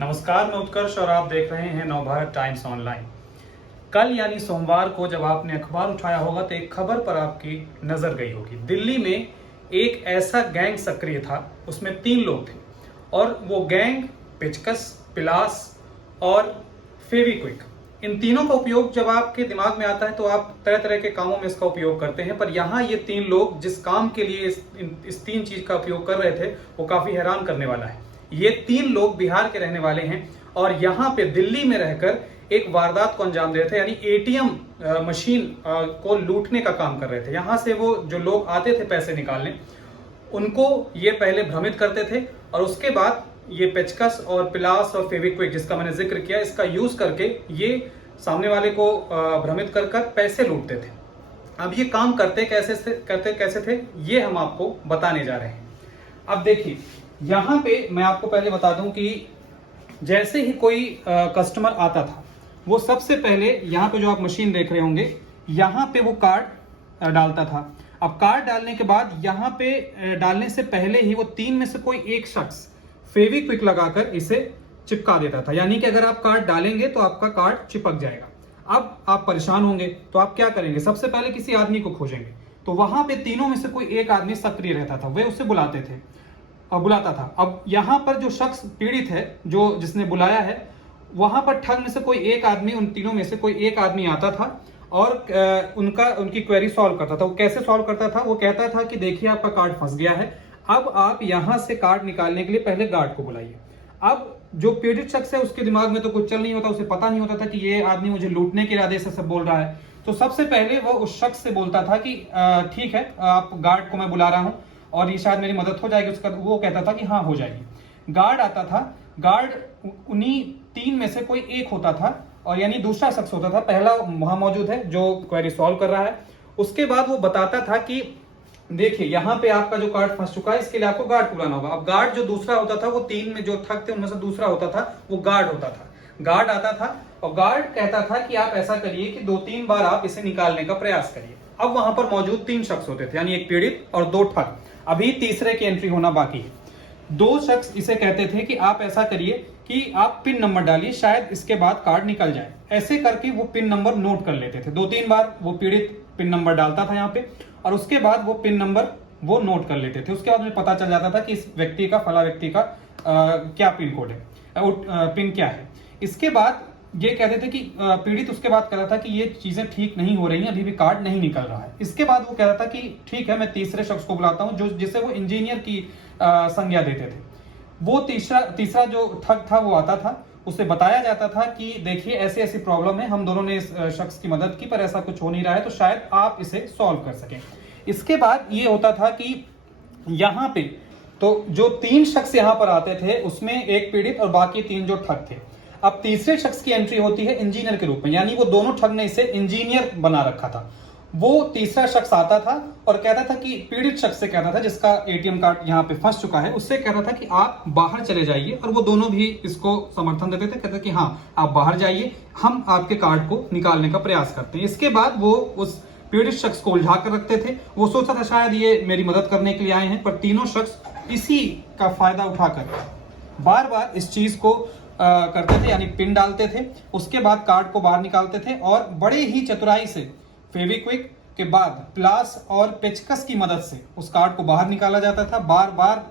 नमस्कार, मैं उत्कर्ष और आप देख रहे हैं नवभारत टाइम्स ऑनलाइन। कल यानी सोमवार को जब आपने अखबार उठाया होगा तो एक खबर पर आपकी नजर गई होगी। दिल्ली में एक ऐसा गैंग सक्रिय था, उसमें 3 लोग थे और वो गैंग पेचकस, पिलास और फेविक्विक, इन तीनों का उपयोग जब आपके दिमाग में आता है तो आप तरह तरह के कामों में इसका उपयोग करते हैं। पर यहाँ ये 3 लोग जिस काम के लिए इस 3 चीज का उपयोग कर रहे थे वो काफी हैरान करने वाला है। ये 3 लोग बिहार के रहने वाले हैं और यहाँ पे दिल्ली में रहकर एक वारदात को अंजाम दे रहे थे, यानी एटीएम मशीन को लूटने का काम कर रहे थे। यहाँ से वो जो लोग आते थे पैसे निकालने, उनको ये पहले भ्रमित करते थे और उसके बाद ये पेचकस और पिलास और फेविक्विक जिसका मैंने जिक्र किया, इसका यूज करके ये सामने वाले को भ्रमित कर कर पैसे लूटते थे। अब ये काम करते कैसे थे ये हम आपको बताने जा रहे हैं। अब देखिए, यहां पे मैं आपको पहले बता दूं कि जैसे ही कोई कस्टमर आता था, वो सबसे पहले यहां पे जो आप मशीन देख रहे होंगे, यहां पे वो कार्ड डालता था। अब कार्ड डालने के बाद यहां पे डालने से पहले ही वो 3 में से कोई एक शख्स फेविक्विक लगाकर इसे चिपका देता था, यानी कि अगर आप कार्ड डालेंगे तो आपका कार्ड चिपक जाएगा। अब आप परेशान होंगे तो आप क्या करेंगे? सबसे पहले किसी आदमी को खोजेंगे। तो वहां पे तीनों में से कोई एक आदमी सक्रिय रहता था, वे उसे बुलाता था। अब यहां पर जो शख्स पीड़ित है, जो जिसने बुलाया है, वहां पर ठग में से कोई एक आदमी, उन तीनों में से कोई एक आदमी आता था और उनकी क्वेरी सॉल्व करता था। वो कैसे सॉल्व करता था? वो कहता था कि देखिए आपका कार्ड फंस गया है, अब आप यहां से कार्ड निकालने के लिए पहले गार्ड को बुलाइए। अब जो पीड़ित शख्स है उसके दिमाग में तो कुछ चल नहीं होता, उसे पता नहीं होता था कि ये आदमी मुझे लूटने के इरादे से सब बोल रहा है। तो सबसे पहले वो उस शख्स से बोलता था कि ठीक है, आप गार्ड को मैं बुला रहा हूं और ये शायद मेरी मदद हो जाएगी। उसका वो कहता था कि हाँ हो जाएगी। गार्ड आता था, गार्ड उन्हीं 3 में से कोई एक होता था और यानी दूसरा शख्स होता था। पहला वहां मौजूद है जो क्वेरी सॉल्व कर रहा है। उसके बाद वो बताता था कि देखिए यहाँ पे आपका जो कार्ड फंस चुका है, इसके लिए आपको गार्ड को बुलाना होगा। अब गार्ड जो दूसरा होता था, वो 3 में जो ठग थे उनमें से दूसरा होता था, वो गार्ड होता था। गार्ड आता था और गार्ड कहता था कि आप ऐसा करिए कि 2-3 बार आप इसे निकालने का प्रयास करिए। अब वहां पर मौजूद 3 शख्स होते थे, यानी एक पीड़ित और 2 ठग। अभी तीसरे की एंट्री होना बाकी है। 2 शख्स इसे कहते थे कि आप ऐसा करिए कि आप पिन नंबर डालिए, शायद इसके बाद कार्ड निकल जाए। ऐसे करके वो पिन नंबर नोट कर लेते थे। 2-3 बार वो पीड़ित पिन नंबर डालता था यहाँ पे और उसके बाद वो पिन नंबर वो नोट कर लेते थे। उसके बाद मुझे पता चल जाता था कि इस व्यक्ति का, फला व्यक्ति का क्या पिन कोड है, पिन क्या है। इसके बाद ये कहते थे कि पीड़ित उसके बाद कह रहा था कि ये चीजें ठीक नहीं हो रही हैं, अभी भी कार्ड नहीं निकल रहा है। इसके बाद वो कह रहा था कि ठीक है, मैं तीसरे शख्स को बुलाता हूं, जो जिसे वो इंजीनियर की संज्ञा देते थे। वो तीसरा जो ठग था वो आता था, उसे बताया जाता था कि देखिए ऐसी ऐसी प्रॉब्लम है, हम दोनों ने इस शख्स की मदद की पर ऐसा कुछ हो नहीं रहा है, तो शायद आप इसे सॉल्व कर सकें। इसके बाद ये होता था कि यहां पे तो जो 3 शख्स यहां पर आते थे उसमें एक पीड़ित और बाकी 3 जो ठग थे। अब तीसरे शख्स की एंट्री होती है इंजीनियर के रूप में, यानी वो दोनों ठग ने इसे इंजीनियर बना रखा था। वो तीसरा शख्स आता था और कहता था कि पीड़ित शख्स से कहता था, जिसका एटीएम कार्ड यहाँ पे फंस चुका है, उससे कहता था कि आप बाहर चले जाइए, और वो दोनों भी इसको समर्थन देते थे। कहते कि हाँ आप बाहर जाइए, हम आपके कार्ड को निकालने का प्रयास करते हैं। इसके बाद वो उस पीड़ित शख्स को उलझा कर रखते थे। वो सोचता था शायद ये मेरी मदद करने के लिए आए हैं, पर तीनों शख्स इसी का फायदा उठाकर बार बार इस चीज को करते थे, यानी पिन डालते थे, उसके बाद कार्ड को बाहर निकालते थे और बड़े ही चतुराई से फेविक्विक के बाद प्लास और पेचकस की मदद से उस कार्ड को बाहर निकाला जाता था। बार बार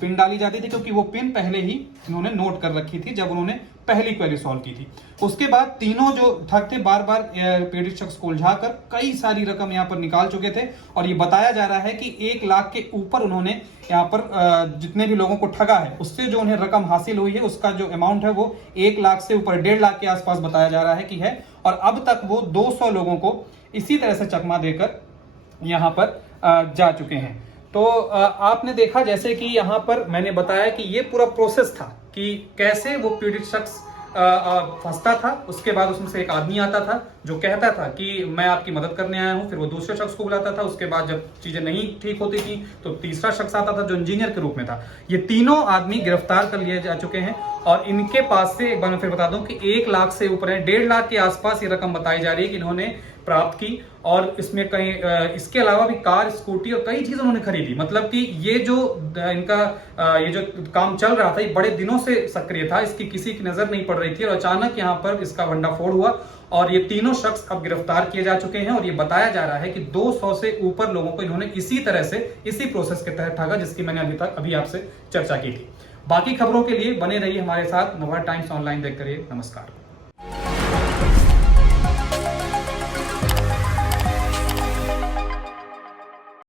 पिन डाली जाती थी, क्योंकि वो पिन पहले ही इन्होंने नोट कर रखी थी जब उन्होंने पहली क्वेरी सॉल्व की थी। उसके बाद तीनों जो ठग थे बार बार पीड़ित शख्स को उलझाकर कई सारी रकम यहाँ पर निकाल चुके थे, और ये बताया जा रहा है कि 1 लाख के ऊपर उन्होंने यहाँ पर जितने भी लोगों को ठगा है उससे जो उन्हें रकम हासिल हुई है, उसका जो अमाउंट है वो 1 लाख से ऊपर 1.5 लाख के आसपास बताया जा रहा है कि है। और अब तक वो 200 लोगों को इसी तरह से चकमा देकर यहाँ पर जा चुके हैं। तो आपने देखा जैसे कि यहाँ पर मैंने बताया कि ये पूरा प्रोसेस था कि कैसे वो पीड़ित शख्स फंसता था, उसके बाद उसमें से एक आदमी आता था, जो कहता था कि मैं आपकी मदद करने आया हूं, फिर वो दूसरे शख्स को बुलाता था, उसके बाद जब चीजें नहीं ठीक होती थी तो तीसरा शख्स आता था जो इंजीनियर के रूप में था। ये तीनों आदमी गिरफ्तार कर लिए जा चुके हैं और इनके पास से एक बार मैं फिर बता दूं कि 1 लाख से ऊपर है, 1.5 लाख के आसपास ये रकम बताई जा रही है कि इन्होंने प्राप्त की। और इसमें कहीं इसके अलावा भी कार, स्कूटी और कई चीजें उन्होंने खरीदी। मतलब कि ये जो इनका ये जो काम चल रहा था ये बड़े दिनों से सक्रिय था, इसकी किसी की नजर नहीं पड़ रही थी और अचानक यहाँ पर इसका भंडाफोड़ हुआ और ये तीनों शख्स अब गिरफ्तार किए जा चुके हैं। और ये बताया जा रहा है कि 200 से ऊपर लोगों को इन्होंने इसी तरह से, इसी प्रोसेस के तहत ठगा, जिसकी मैंने अभी आपसे चर्चा की थी। बाकी खबरों के लिए बने रहिए हमारे साथ। नवभारत टाइम्स ऑनलाइन देखते रहिए। नमस्कार।